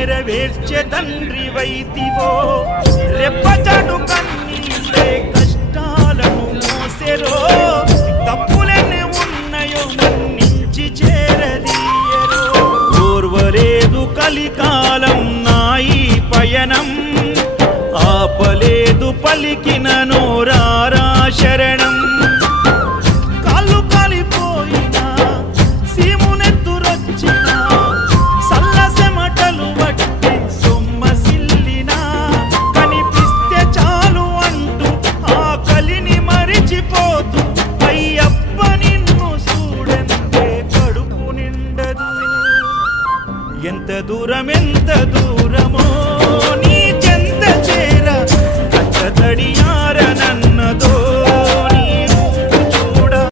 నెరవేర్చే తండ్రి వైతివో రెప్పచాటు కన్నీళ్ళే కష్టాలను మోసెరో తప్పులెన్ని ఉన్నాయో మన్నించి చేరదీయరో ఓర్వలేదు కలికాలం నాయి పయనం ఆపలేదు పలికిన నోరారా శరణం కాళ్ళు కాలిపోయినా సీమునెత్తురొచ్చినా సల్లసెమటలు వట్టి సొమ్మసిల్లినా కనిపిస్తే చాలు అంటూ ఆ కలిని మరిచిపోతూ అయ్యప్ప నిన్ను చూడంతే కడుపు నిండదు ఎంత దూరమే